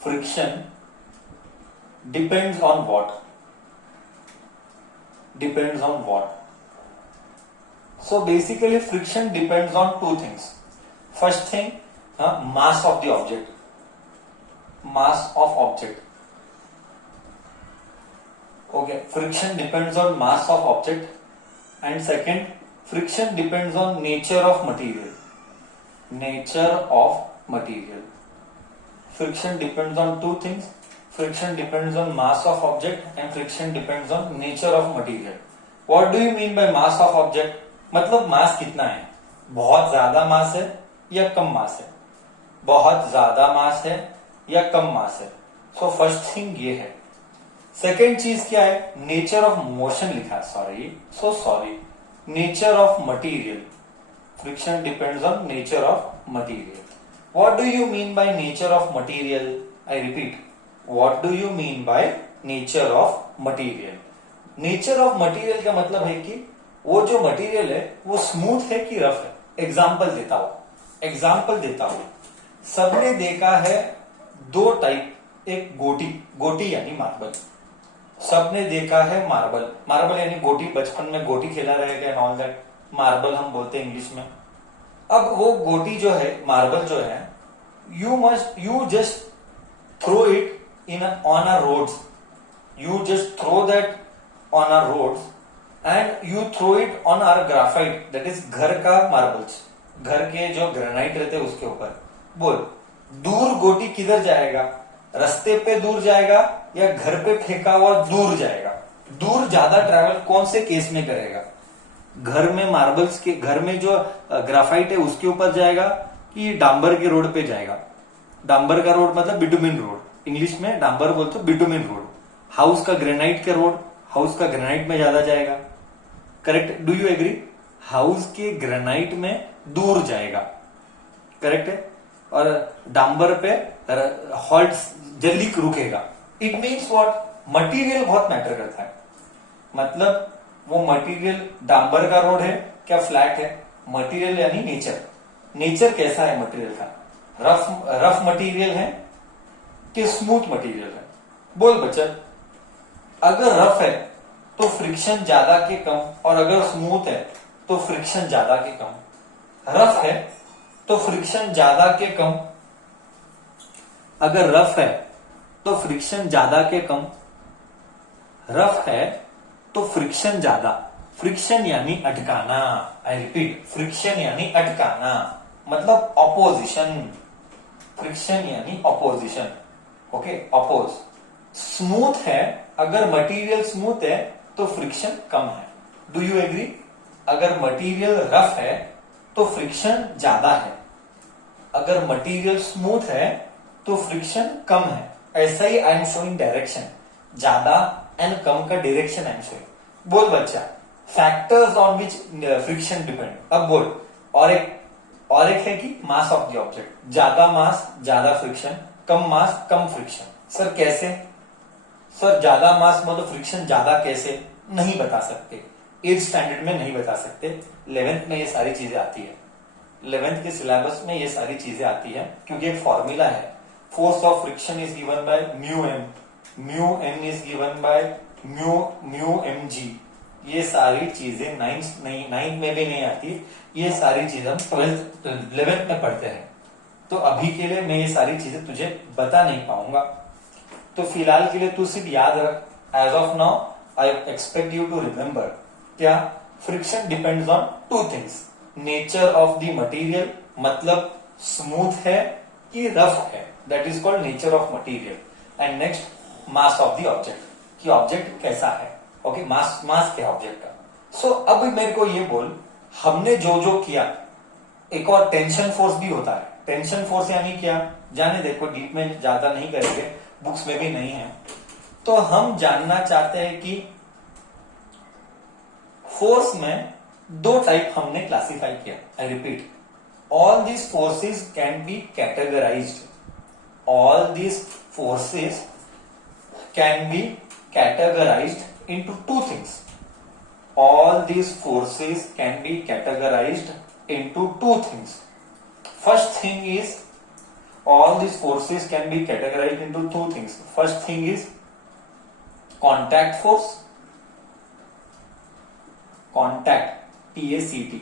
friction depends on what? Depends on what? So basically friction depends on two things. First thing, mass of the object. Mass of object. Okay, friction depends on mass of object. And second, friction depends on nature of material. Nature of material. Friction depends on two things. Friction depends on mass of object and friction depends on nature of material. What do you mean by mass of object? मतलब मास कितना है? बहुत ज्यादा मास है या कम मास है? बहुत ज्यादा मास है या कम मास है? सो फर्स्ट थिंग ये है. सेकेंड चीज क्या है? नेचर ऑफ मोशन लिखा है. Sorry nature of material. Friction depends on nature of material. What do you mean by nature of material? I repeat, what do you mean by nature of material? Nature of material का मतलब है कि वो जो material है वो smooth है कि रफ है. एग्जाम्पल देता हूं. सबने देखा है दो टाइप, एक गोटी यानी मार्बल. सबने देखा है मार्बल यानी गोटी. बचपन में गोटी खेला रहेगा एंड ऑल दैट. मार्बल हम बोलते हैं इंग्लिश में. अब वो गोटी जो है, मार्बल जो है, you just throw it on a roads. You just throw that on a roads and you throw it on our graphite, that is घर का मार्बल्स, घर के जो ग्रेनाइट रहते हैं उसके ऊपर. बोल, दूर गोटी किधर जाएगा? रास्ते पे दूर जाएगा या घर पे फेंका हुआ दूर जाएगा? दूर ज्यादा ट्रैवल कौन से केस में करेगा? घर में मार्बल्स के, घर में जो ग्राफाइट है उसके ऊपर जाएगा कि डांबर के रोड पे जाएगा? डांबर का रोड मतलब बिटुमिन रोड. इंग्लिश में डांबर बोलते हो, बिटुमिन रोड. हाउस का ग्रेनाइट के रोड, हाउस का ग्रेनाइट में ज्यादा जाएगा. Correct? Do you agree? House के ग्रेनाइट में दूर जाएगा. करेक्ट है? और डांबर पे हॉल्ट जल्दी रुकेगा. It means what? मटेरियल बहुत मैटर करता है. मतलब वो मटेरियल डांबर का रोड है क्या फ्लैट है? मटेरियल यानी नेचर कैसा है मटेरियल का? रफ मटेरियल है कि स्मूथ मटेरियल है? बोल बच्चा. अगर रफ है तो फ्रिक्शन ज्यादा के कम, और अगर स्मूथ है तो फ्रिक्शन ज्यादा के कम. रफ है तो फ्रिक्शन ज्यादा के कम. अगर रफ है तो फ्रिक्शन ज्यादा के कम. रफ है तो फ्रिक्शन ज्यादा. फ्रिक्शन यानी अटकाना. आई रिपीट, फ्रिक्शन यानी अटकाना, मतलब ऑपोजिशन. फ्रिक्शन यानी ऑपोजिशन. Okay, oppose. स्मूथ है, अगर मटेरियल स्मूथ है तो फ्रिक्शन कम है. Do you agree? अगर मटेरियल रफ है तो फ्रिक्शन ज्यादा है. अगर मटेरियल स्मूथ है तो फ्रिक्शन कम है. ऐसा ही आई एम शोइंग डायरेक्शन. ज्यादा एंड कम का डायरेक्शन आई एम शोइंग. बोल बच्चा, factors on which friction depend. अब बोल. और एक है कि मास ऑफ द ऑब्जेक्ट. ज्यादा मास ज्यादा फ्रिक्शन, कम मास कम फ्रिक्शन. सर कैसे? सर ज्यादा मास मतलब फ्रिक्शन ज्यादा कैसे? नहीं बता सकते. 8th स्टैंडर्ड में नहीं बता सकते. 11th में ये सारी चीजें आती है. 11th के सिलेबस में ये सारी चीजें आती है, क्योंकि एक फॉर्मूला है. Force of friction is given by mu M. Mu M is given by mu M G. ये सारी चीजें 9th में भी नहीं आती. ये सारी चीजें हम 11th में पढ़ते हैं. तो अभी के लिए मैं ये सारी चीजें तुझे बता नहीं पाऊंगा. तो फिलहाल के लिए तू सिर्फ याद रख. As of now I expect you to remember. क्या? Friction depends on two things. Nature of the material, मतलब स्मूथ है कि रफ है, that is called nature of material. And next mass of the object, कि object कैसा है. Okay, मास क्या object का. सो अब मेरे को ये बोल, हमने जो किया, एक और टेंशन फोर्स भी होता है. टेंशन फोर्स यानी क्या? जाने देखो, डीप में ज्यादा नहीं करेंगे, बुक्स में भी नहीं है. तो हम जानना चाहते हैं कि फोर्स में दो टाइप हमने क्लासिफाई किया. I repeat, all these forces can be categorised. All these forces can be categorised into two things. All these forces can be categorized into two things. First thing is, all these forces can be categorized into two things. First thing is contact force, contact, TACT,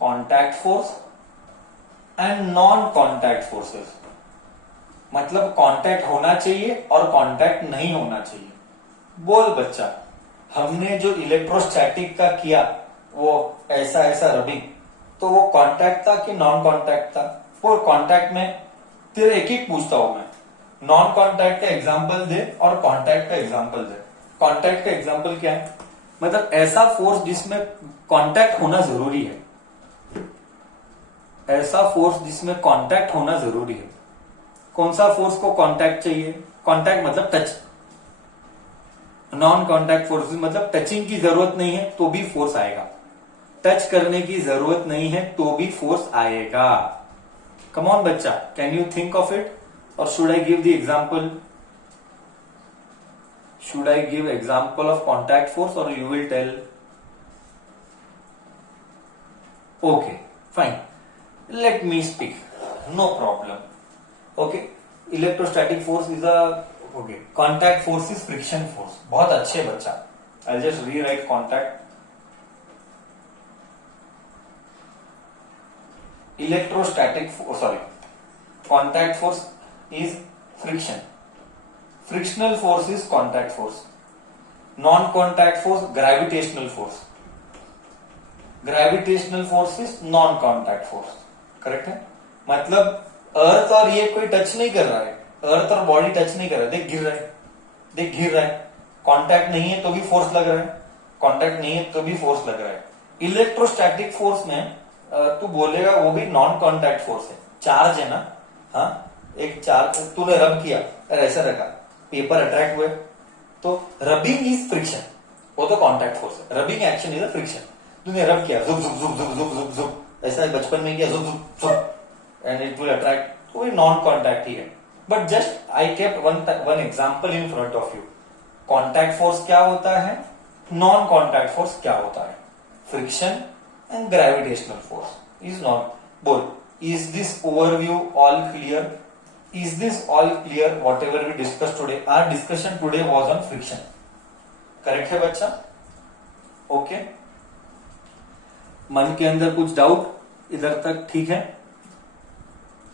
contact force and non-contact forces. मतलब contact होना चाहिए और contact नहीं होना चाहिए. बोल बच्चा, हमने जो इलेक्ट्रोस्टैटिक का किया वो ऐसा ऐसा रबिंग, तो वो कांटेक्ट था कि नॉन कांटेक्ट था? वो कांटेक्ट में तेरे एक एक पूछता हूं मैं, नॉन कांटेक्ट का एग्जांपल दे और कांटेक्ट का एग्जांपल दे. कांटेक्ट का एग्जांपल क्या है? मतलब ऐसा फोर्स जिसमें कांटेक्ट होना जरूरी है, ऐसा फोर्स जिसमें कांटेक्ट होना जरूरी है. कौन सा फोर्स को कांटेक्ट चाहिए? कांटेक्ट मतलब टच. नॉन कांटेक्ट फोर्स मतलब टचिंग की जरूरत नहीं है तो भी फोर्स आएगा, टच करने की जरूरत नहीं है तो भी फोर्स आएगा. कम ऑन बच्चा, can you think of it? और should I give the example? Should I give example of contact force और you will tell? Okay fine, let me speak, no problem. Okay, electrostatic force is a okay, contact force is friction force. बहुत अच्छे बच्चा, I just rewrite contact. Electrostatic sorry, contact force is friction, frictional force is contact force, non contact force gravitational force, gravitational force is non contact force. Correct है? मतलब अर्थ और ये कोई touch नहीं कर रहा है, अर्थ और बॉडी टच नहीं कर रहा है, देख गिर रहा है, देख गिर रहा है. कांटेक्ट नहीं है तो भी फोर्स लग रहा है, कांटेक्ट नहीं है तो भी फोर्स लग रहा है. इलेक्ट्रोस्टैटिक फोर्स में तू बोलेगा वो भी नॉन कांटेक्ट फोर्स है. चार्ज है ना, हाँ, एक चार्ज तूने रब किया, ऐसा रखा, पेपर अट्रैक्ट हुए, तो रबिंग इज फ्रिक्शन, वो तो कांटेक्ट फोर्स है. Rubbing action is a friction. तूने रब किया, जुब जुब जुब जुब जुब जुब जुब, ऐसा बचपन में किया, जुब जुब जुब, एंड इट विल अट्रैक्ट, तो ये नॉन कांटेक्ट ही है. But just I kept one example in front of you. Contact force क्या होता है, नॉन कांटेक्ट फोर्स क्या होता है. Friction and gravitational force is not. बोल, is this overview all clear? Is this all clear? Whatever we discussed today, our discussion today was on friction. Correct है बच्चा? Okay. मन के अंदर कुछ डाउट इधर तक ठीक है?